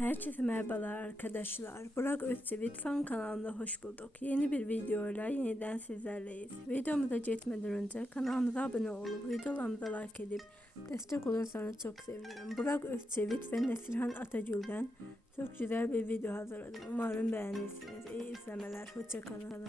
Herkese merhabalar arkadaşlar. Burak Özçivit fan kanalında hoş bulduk. Yeni bir videoyla yeniden sizlerleyiz. Videomuza geçmeden önce kanalımıza abone olup videolarımıza like edip destek olursanız çok sevinirim. Burak Özçivit ve Neslihan Atagül'den çok güzel bir video hazırladım. Umarım beğenirsiniz. İyi izlemeler. Hoşçakalın.